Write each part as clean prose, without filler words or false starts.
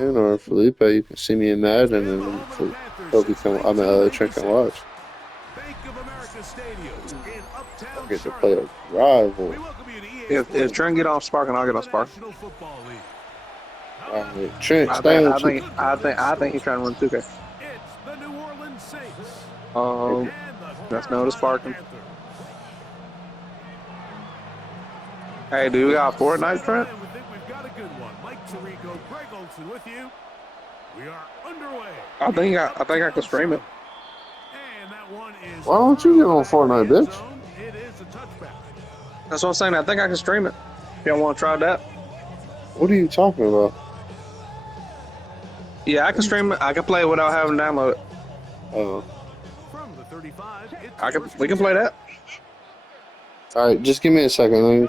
or Felipe, you can see me in Madden, and then Toby can. Trent can watch. Bank of America Stadium in I Uptown get to play Charlotte. a rival. We welcome you to EA If Sports Trent get off coverage sparking, I'll get of off the spark. National Football League. All Coming up, right, Trent, I stay think on I two. think good I brother think I think he's story. trying to run 2K. It's the New Orleans Saints Um, and the that's no the Carolina sparking. Panthers. Hey, do we got Fortnite, Settle Trent? in. We think we've got a good one. Mike Tirico, Greg Olson with you. We are underway in I think I can Uptown stream it. Charlotte. And that one is Why don't you through get the on back of the Fortnite, end bitch? zone. It is a touchback. That's what I'm saying. I think I can stream it. If y'all want to try that, What are you talking about? yeah, I can stream it. I can play it without having to download it. Oh, From the 35, it's I can. first We and can play 10. that. all right. Just give me a second.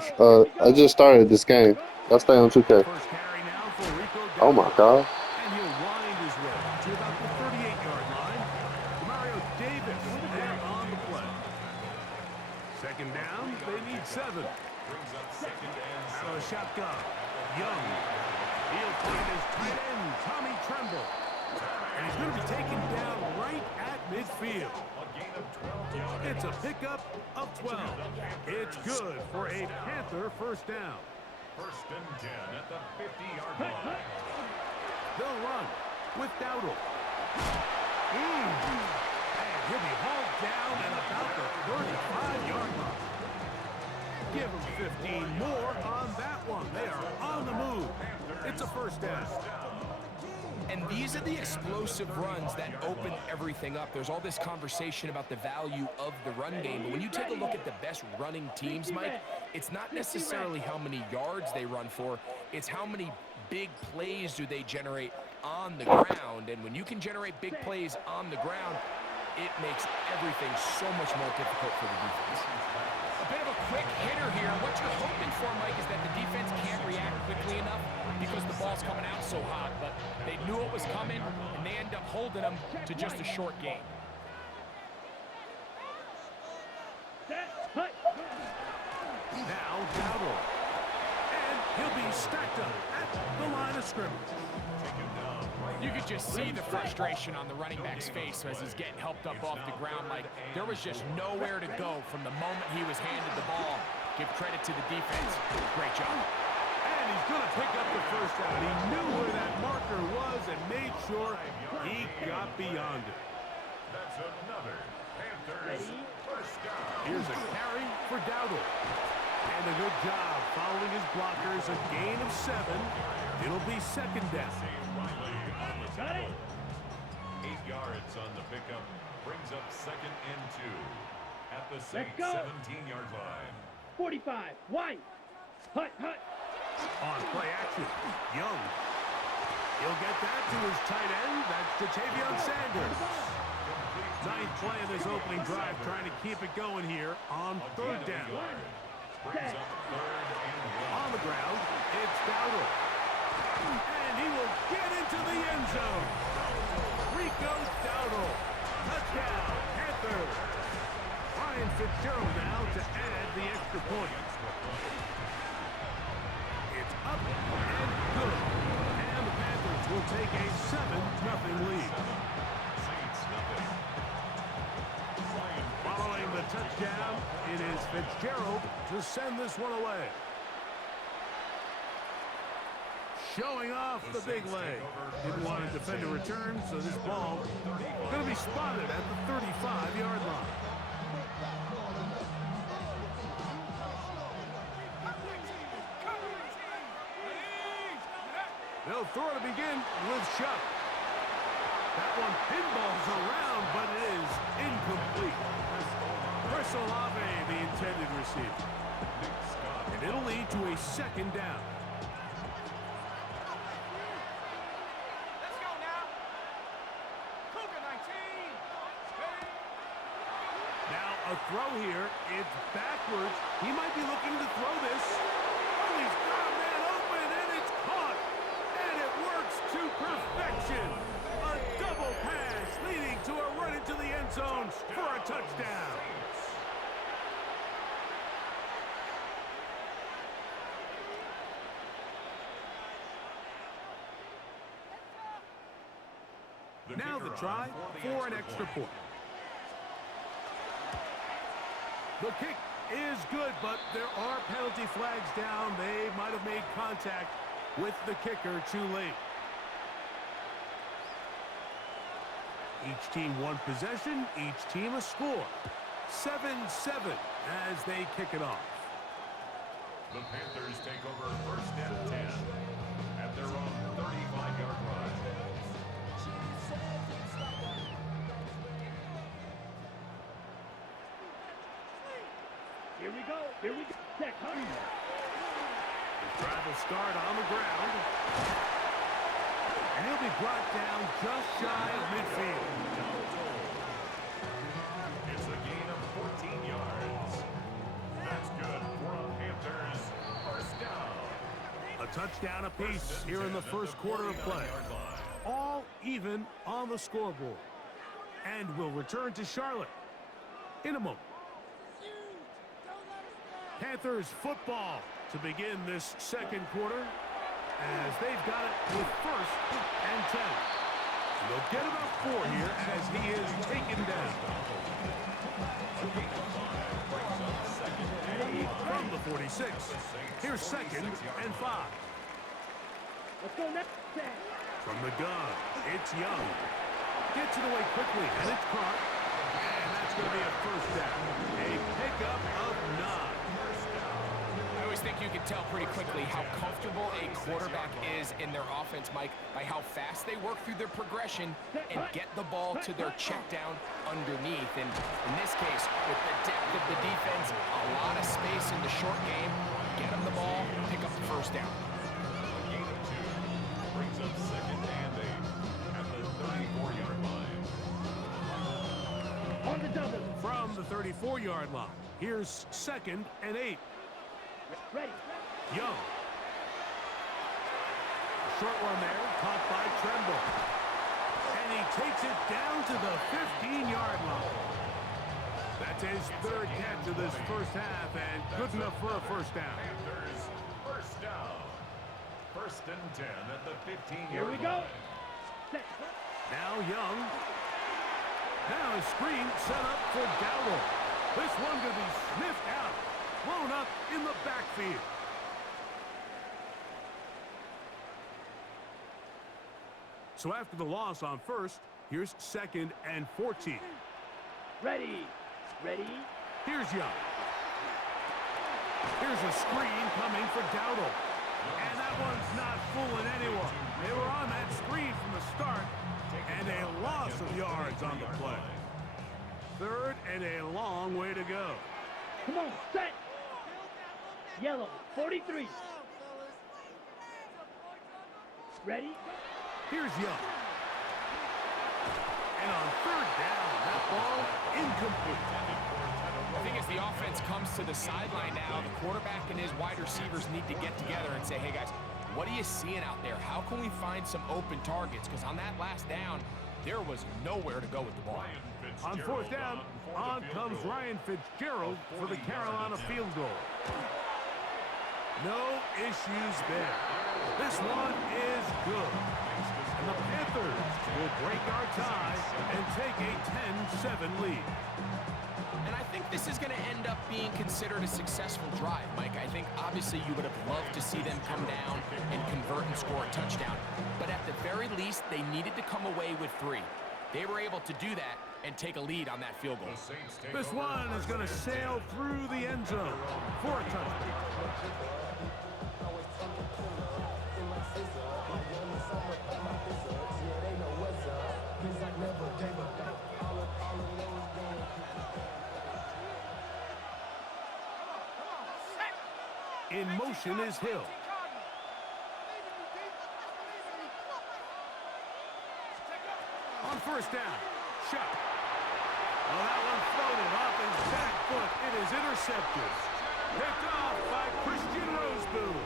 I just started this game. I'll stay on 2K. First carry now for Rico Oh my Dowdle. god. And he'll wind his way to about the 38-yard line. Mario Davis there on the play. Second down, they need 7. Out of the shotgun, Young. He'll find his tight end, Tommy Tremble. And he's going to be taken down right at midfield. It's a pickup of 12. It's good for a Panther first down. First and 10 at the 50-yard line. They'll run with Dowdle. And he'll be hauled down at about the 35-yard line. Give him 15 more on that one. They are on the move. It's a first down. And these are the explosive runs that open everything up. There's all this conversation about the value of the run game, but when you take a look at the best running teams, Mike, it's not necessarily how many yards they run for, it's how many big plays do they generate on the ground. And when you can generate big plays on the ground, it makes everything so much more difficult for the defense. A bit of a quick hitter here. What you're hoping for, Mike, is that the defense can't react quickly enough because the ball's coming out so hot. But they knew it was coming, and they end up holding them to just a short game. Now Dowdle. And he'll be stacked up at the line of scrimmage. You could just see the frustration on the running back's face as he's getting helped up off the ground. Like, there was just nowhere to go from the moment he was handed the ball. Give credit to the defense. Great job. And he's going to pick up the first down. He knew where that marker was and made sure he got beyond it. That's another Panthers first down. Here's a carry for Dowdle. And a good job following his blockers. A gain of 7. It'll be second down. Got it. 8 yards on the pickup. Brings up second and 2 at the Saints 17-yard line. 45, wide. Hut. On play action, Young. He'll get that to his tight end. That's Ja'Tavion Sanders. Ninth play of this opening drive, trying to keep it going here on third down. Brings up third and 1. On the ground, it's Dowdle. And he will get into the end zone. Rico Dowdle. Touchdown, Panthers. Ryan Fitzgerald now to add the extra point. It's up and good. And the Panthers will take a 7-0 lead. Saints nothing. Following the touchdown, it is Fitzgerald to send this one away. Showing off the big leg. Didn't want to defend a return, so this ball going to be spotted at the 35-yard line. They'll throw to begin with Shuck. That one pinballs around, but it is incomplete. Chris Olave, the intended receiver. And it'll lead to a second down. A throw here. It's backwards. He might be looking to throw this. Oh, he's got a man open, and it's caught. And it works to perfection. A double pass leading to a run into the end zone for a touchdown. Now the kicker try on for an extra point. The kick is good, but there are penalty flags down. They might have made contact with the kicker too late. Each team one possession, each team a score. 7-7 as they kick it off. The Panthers take over first and 10 at their own 35-yard line. Here we go. Here we go. Set, hurry. The drive will start on the ground. And he'll be brought down just shy of midfield. It's a gain of 14 yards. That's good for a Panthers first down. A touchdown apiece here in the first quarter of play. All even on the scoreboard. And we'll return to Charlotte in a moment. Panthers football to begin this second quarter as they've got it with first and 10. They'll get about 4 here as he is taken down. From the 46, here's second and 5. Let's go next. Set. From the gun, it's Young. Gets it away quickly, and it's caught. And that's going to be a first down. A pickup of 9. I always think you can tell pretty quickly how comfortable a quarterback is in their offense, Mike, by how fast they work through their progression and get the ball to their check down underneath. And in this case, with the depth of the defense, a lot of space in the short game, get them the ball, pick up the first down. A gain of 2 brings up second and 8 at the 34-yard line. On the double. From the 34-yard line, here's second and 8. Ready. Young. Short one there, caught by Tremble. And he takes it down to the 15-yard line. That's his third catch of this first half, and good enough for a first down. Panthers first down. First and 10 at the 15-yard line. Here we go. Set. Now Young. Now a screen set up for Dowdle. This one could be sniffed out. Blown up in the backfield. So after the loss on first, here's second and 14. Ready. Ready. Here's Young. Here's a screen coming for Dowdle. And that one's not fooling anyone. They were on that screen from the start, and a loss of yards on the play. Third and a long way to go. Come on. Set. Yellow. 43. Ready. Here's Young. And on third down, that ball incomplete. I think as the offense comes to the sideline now, the quarterback and his wide receivers need to get together and say, hey guys, what are you seeing out there? How can we find some open targets? Because on that last down, there was nowhere to go with the ball. On fourth down, on comes Ryan Fitzgerald for the Carolina field goal. No issues there. This one is good. And the Panthers will break our tie and take a 10-7 lead. And I think this is going to end up being considered a successful drive, Mike. I think obviously you would have loved to see them come down and convert and score a touchdown. But at the very least, they needed to come away with 3. They were able to do that and take a lead on that field goal. This one is going to sail through the end zone for a touchdown. In motion is Hill. On first down, shot. Well, that one floated off his back foot. It is intercepted. Picked off by Christian Roseboom.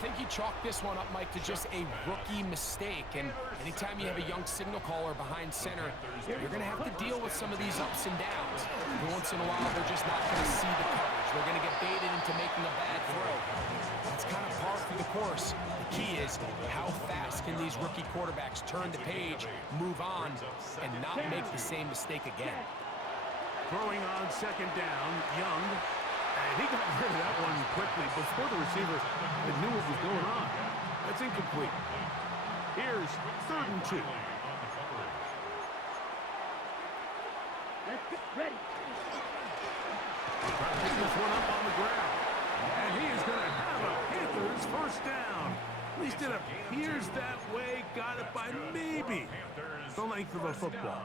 I think he chalked this one up, Mike, to just a rookie mistake. And anytime you have a young signal caller behind center, you're going to have to deal with some of these ups and downs. Every once in a while, they're just not going to see the coverage. They're going to get baited into making a bad throw. That's kind of par for the course. The key is how fast can these rookie quarterbacks turn the page, move on, and not make the same mistake again. Throwing on second down, Young. And he got rid of that one quickly before the receiver knew what was going on. That's incomplete. Here's 3rd and 2. Ready. Trying to pick this one up on the ground. And he is going to have a Panthers first down. At least it appears that way. Got it by maybe the length of a football.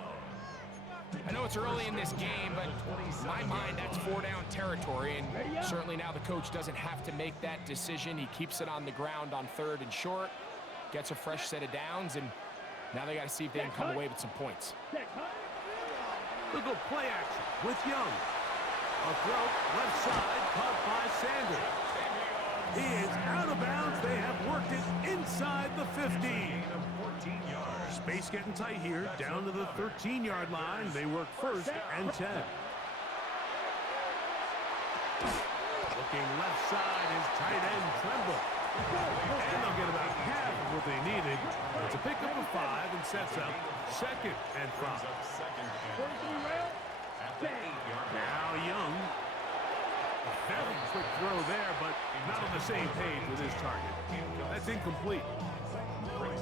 I know it's early in this game, but in my mind, that's 4-down territory, and certainly now the coach doesn't have to make that decision. He keeps it on the ground on 3rd and short, gets a fresh set of downs, and now they got to see if they can come away with some points. Look at play action with Young. A throw left side caught by Sanders. He is out of bounds. They have worked it inside the 15. Space getting tight here, down to the 13-yard line. They work 1st and 10. Looking left side is tight end Tremble. And they'll get about half of what they needed. It's a pickup of 5 and sets up 2nd and 5. Now Young. A very quick throw there, but not on the same page with his target. That's incomplete.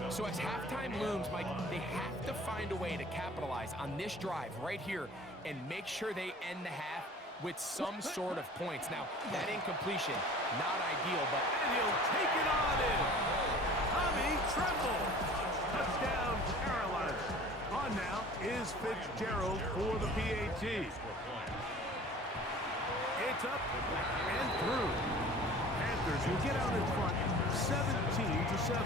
So as halftime looms, Mike, they have to find a way to capitalize on this drive right here and make sure they end the half with some sort of points. Now, that incompletion, not ideal, but... And he'll take it on in. Tommy Tremble. Touchdown, Carolina. On now is Fitzgerald for the PAT. It's up and through. Panthers will get out in front 17-7.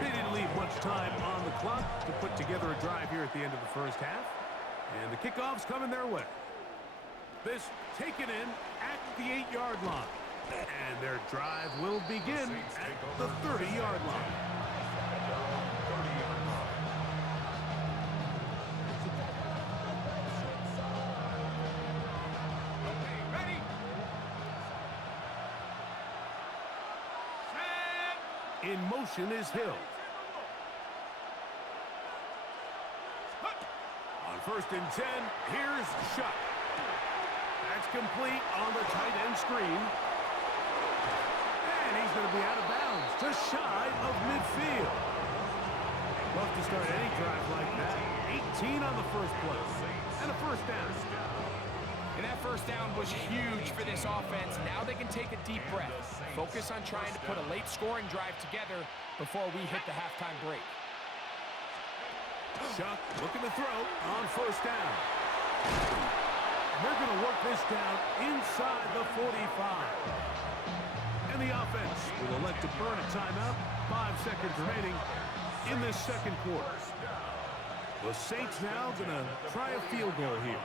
They didn't leave much time on the clock to put together a drive here at the end of the first half. And the kickoff's coming their way. This taken in at the 8-yard line. And their drive will begin at the 30-yard line. In motion is Hill. On 1st and 10, here's Shuck. That's complete on the tight end screen. And he's going to be out of bounds, just shy of midfield. Love to start any drive like that. 18 on the first play. And a first down. And that first down was huge for this offense. Now they can take a deep breath. Focus on trying to put a late scoring drive together before we hit the halftime break. Shuck looking to throw on first down. And they're going to work this down inside the 45. And the offense will elect to burn a timeout. 5 seconds remaining in this second quarter. The Saints now going to try a field goal here.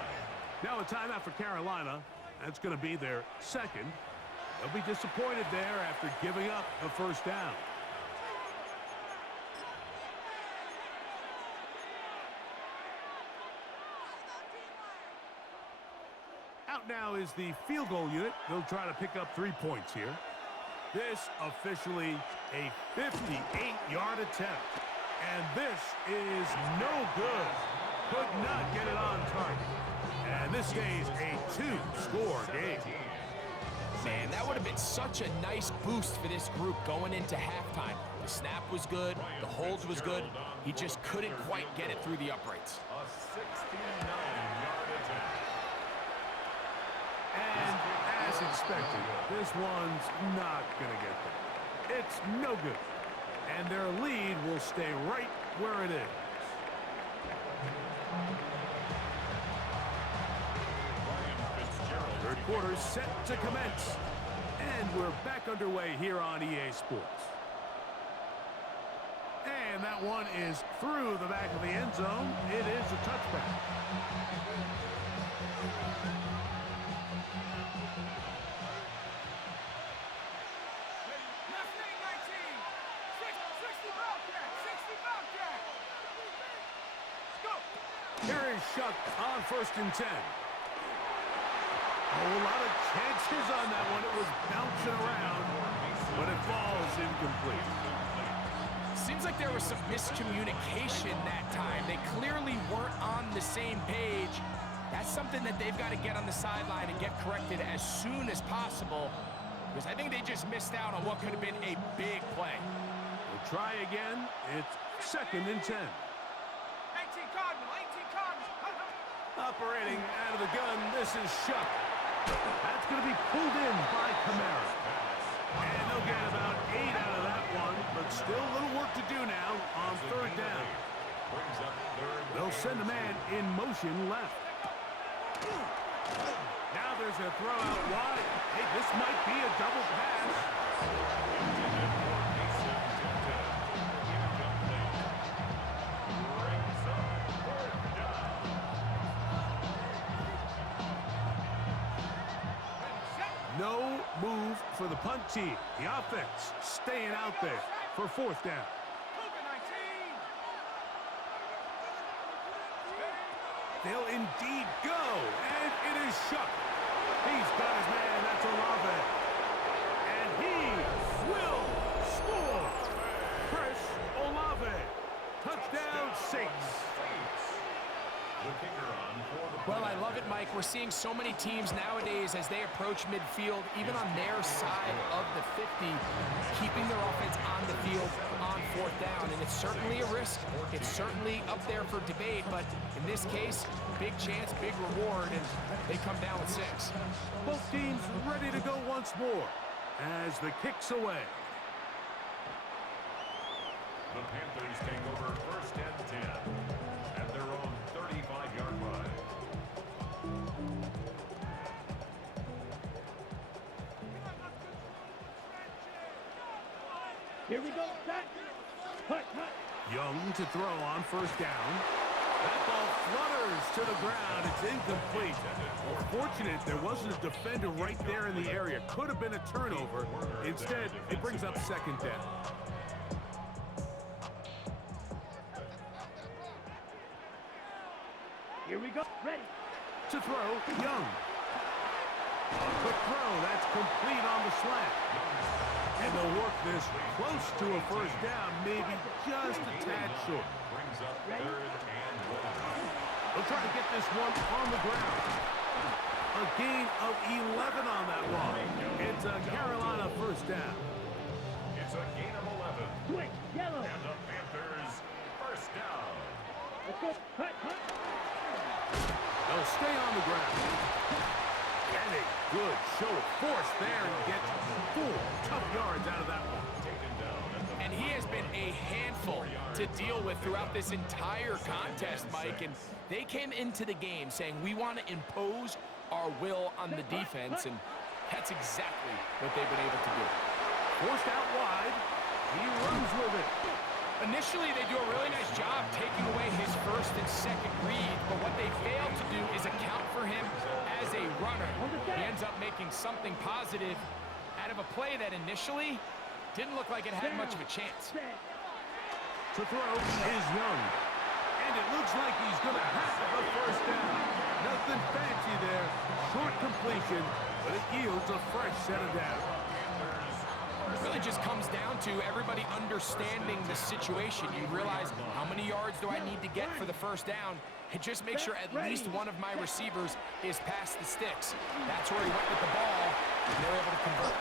Now a timeout for Carolina. That's going to be their second. They'll be disappointed there after giving up the first down. Out now is the field goal unit. They'll try to pick up 3 points here. This officially a 58-yard attempt. And this is no good. Could not get it on target. And this stays a 2-score game. Man, that would have been such a nice boost for this group going into halftime. The snap was good. The holds was good. He just couldn't quite get it through the uprights. A 69-yard attempt. And as expected, this one's not going to get there. It's no good. And their lead will stay right where it is. Third quarter set to commence. And we're back underway here on EA Sports. And that one is through the back of the end zone. It is a touchback. Here is Shuck on 1st and 10. Oh, a lot of chances on that one. It was bouncing around, but it falls incomplete. Seems like there was some miscommunication that time. They clearly weren't on the same page. That's something that they've got to get on the sideline and get corrected as soon as possible, because I think they just missed out on what could have been a big play. We'll try again. It's 2nd and 10. 18 Cardinal, 18 Cardinal. Operating out of the gun, this is Shuck. That's going to be pulled in by Kamara. And they'll get about 8 out of that one, but still a little work to do now on 3rd down. They'll send a man in motion left. Now there's a throw out wide. Hey, this might be a double pass. No move for the punt team. The offense staying out there for 4th down. They'll indeed go, and it is Shuck. He's got his man, that's Olave. And he will score. Chris Olave. Touchdown, Saints. Well, I love it, Mike. We're seeing so many teams nowadays as they approach midfield, even on their side of the 50, keeping their offense on the field on 4th down. And it's certainly a risk. It's certainly up there for debate, but in this case, big chance, big reward, and they come down with 6. Both teams ready to go once more as the kick's away. The Panthers take over 1st and 10 at their own 35-yard line. Here we go. Set. Cut. Young to throw on 1st down. That ball flutters to the ground. It's incomplete. Fortunate there wasn't a defender right there in the area. Could have been a turnover. Instead, it brings up 2nd down. Here we go. Ready. To throw, Young. A quick throw. That's complete on the slant. And they'll work this close to a 1st down, maybe just a tad short. Brings up 3rd and 1. They'll try to get this one on the ground. A gain of 11 on that one. It's a Carolina 1st down. It's a gain of 11. Switch. Yellow. And the Panthers 1st down. Let's go. Cut. They'll stay on the ground. And a good show of force there and get 4 tough yards out of that one. And he has been a handful to deal with throughout this entire contest, Mike. And they came into the game saying, we want to impose our will on the defense, and that's exactly what they've been able to do. Forced out wide. He runs with it. Initially, they do a really nice job taking away his 1st and 2nd read, but what they fail to do is account for him as a runner. He ends up making something positive out of a play that initially didn't look like it had much of a chance. To throw is Young. And it looks like he's going to have the 1st down. Nothing fancy there. Short completion, but it yields a fresh set of downs. It really just comes down to everybody understanding the situation. You realize, how many yards do I need to get for the 1st down? And just make sure at least one of my receivers is past the sticks. That's where he went with the ball, and they're able to convert.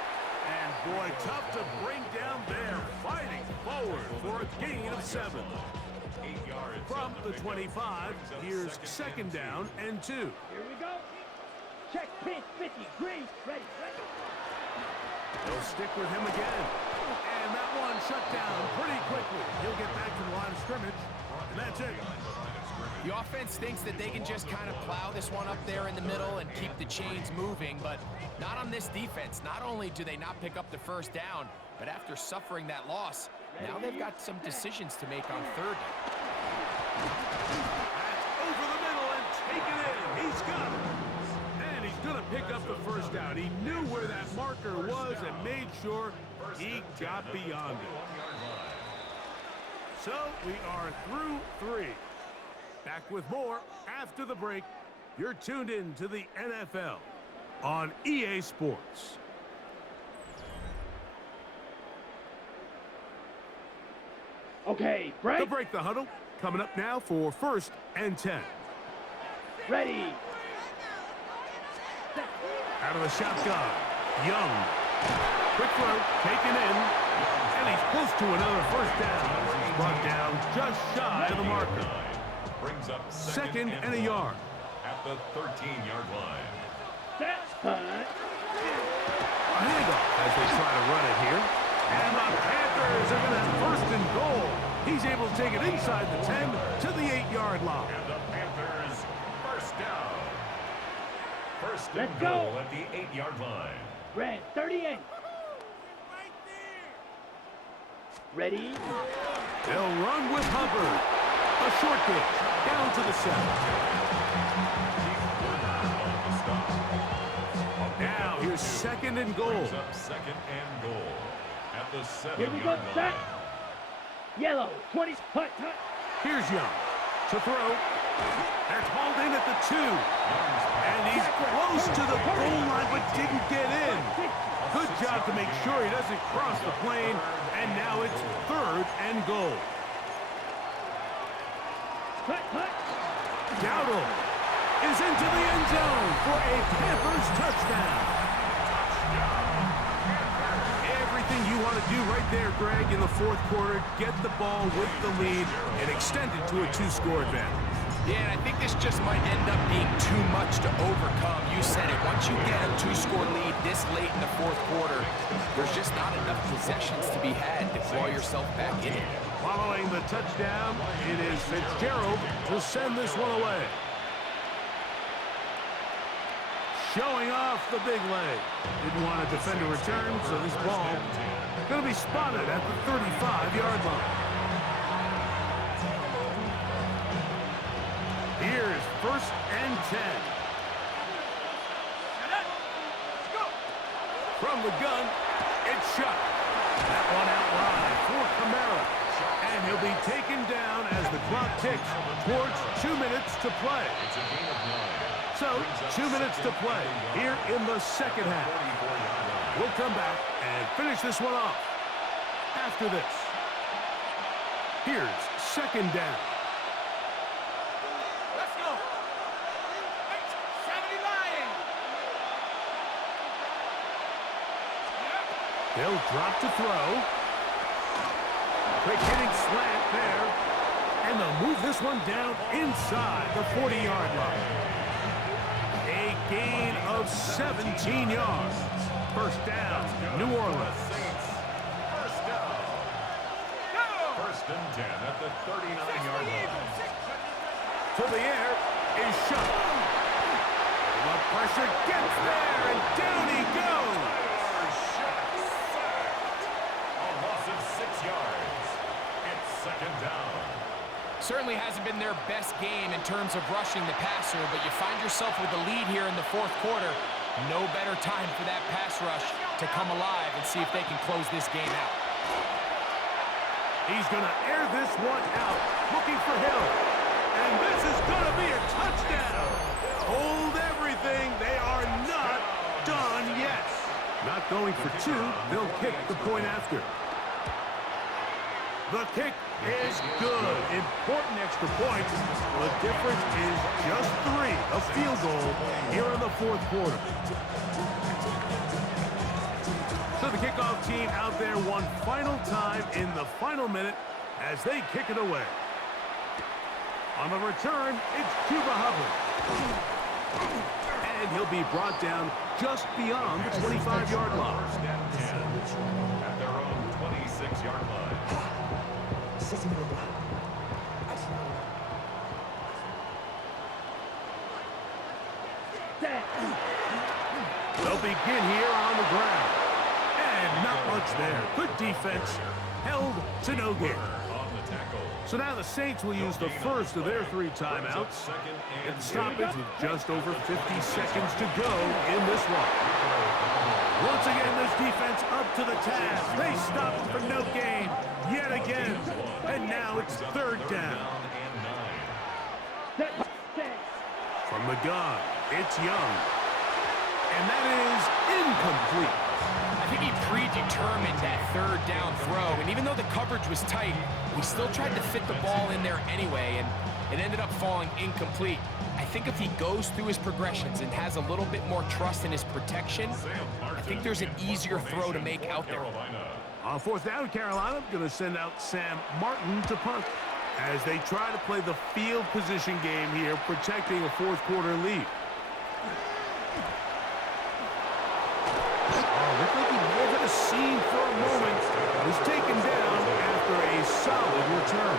And boy, tough to bring down there. Fighting forward for a gain of 7. 8 yards. From the 25, here's 2nd down and 2. Here we go. Check pitch 50. Green. Ready. They'll stick with him again. And that one shut down pretty quickly. He'll get back to the line of scrimmage. And that's it. The offense thinks that they can just kind of plow this one up there in the middle and keep the chains moving, but not on this defense. Not only do they not pick up the 1st down, but after suffering that loss, now they've got some decisions to make on 3rd down. That's over the middle and taken in. He's got it. And he's going to pick up the 1st down. He knew where that marker was and made sure he got beyond it. So we are through 3. Back with more after the break. You're tuned in to the NFL on EA Sports. Okay, break. They'll break the huddle. Coming up now for 1st and 10. Ready. Out of the shotgun. Young. Quick throw, taken in. And he's close to another first down. He's brought down just shy of the marker. Brings up Second and a yard. At the 13-yard line. Set. Hunt. A handoff as they try to run it here. And the Panthers are going to have 1st and goal. He's able to take it inside the 10 to the 8-yard line. And the Panthers first down. First and Let's goal go. at the 8-yard line. Red 38. Ready. They'll run with Hubbard. A short pitch down to the 7. Now here's 2nd and goal. Brings up 2nd and goal at the Here we go. 7-yard Set. line. Yellow 20. Hut. Here's Young to throw. That's hauled in at the 2. And he's close to the goal line but didn't get in. Good job to make sure he doesn't cross the plane. And now it's 3rd and goal. Hut. Dowdle is into the end zone for a Panthers touchdown. Everything you want to do right there, Greg, in the 4th quarter, get the ball with the lead and extend it to a 2-score advantage. Yeah, and I think this just might end up being too much to overcome. You said it. Once you get a 2-score lead this late in the 4th quarter, there's just not enough possessions to be had to claw yourself back in it. Following the touchdown, it is Fitzgerald to send this one away. Showing off the big leg. Didn't want to defend a return, so this ball going to be spotted at the 35-yard line. Here's 1st and 10. From the gun, it's shot. That one out wide for Kamara. And he'll be taken down as the clock ticks towards 2 minutes to play. It's a gain of 9. So, 2 minutes to play here in the 2nd half. We'll come back and finish this one off after this. Here's 2nd down. Let's go. 70 Lions. They'll drop to throw. Quick hitting slant there. And they'll move this one down inside the 40-yard line. A gain of 17 yards. 1st down, New Orleans. Saints first down. 1st and 10 at the 39-yard line. To the air is shot. The pressure gets there, and down he goes. A loss of 6 yards. It's 2nd down. Certainly hasn't been their best game in terms of rushing the passer, but you find yourself with the lead here in the 4th quarter. No better time for that pass rush to come alive and see if they can close this game out. He's going to air this one out, looking for Hill. And this is going to be a touchdown. Hold everything. They are not done yet. Not going for 2. They'll kick the point after. The kick is good. Important extra point. The difference is just 3. A field goal here in the 4th quarter. So the kickoff team out there one final time in the final minute as they kick it away. On the return, it's Cuba Hubbard. And he'll be brought down just beyond the 25-yard line. 1st and 10 at their own 26-yard line. They'll begin here on the ground. And not much there. Good defense. Held to no gain. On the tackle. So now the Saints will use the first of their 3 timeouts. And stoppage with just over 50 seconds to go in this one. Once again, this defense up to the task. They stopped for no gain yet again. And now it's 3rd down. From the gun, it's Young. And that is incomplete. I think he predetermined that third down throw, and even though the coverage was tight, he still tried to fit the ball in there anyway, and it ended up falling incomplete. I think if he goes through his progressions and has a little bit more trust in his protection, I think there's an easier throw to make out there. On fourth down, Carolina going to send out Sam Martin to punt as they try to play the field position game here, protecting a fourth quarter lead. Looked like he may have had a scene for a moment. Was taken down after a solid return.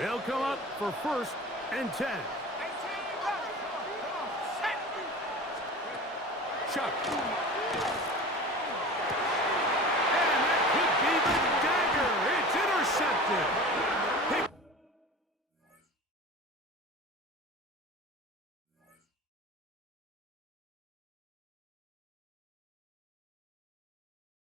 They'll come up for 1st and 10. Chuck. And that could be the dagger. It's intercepted.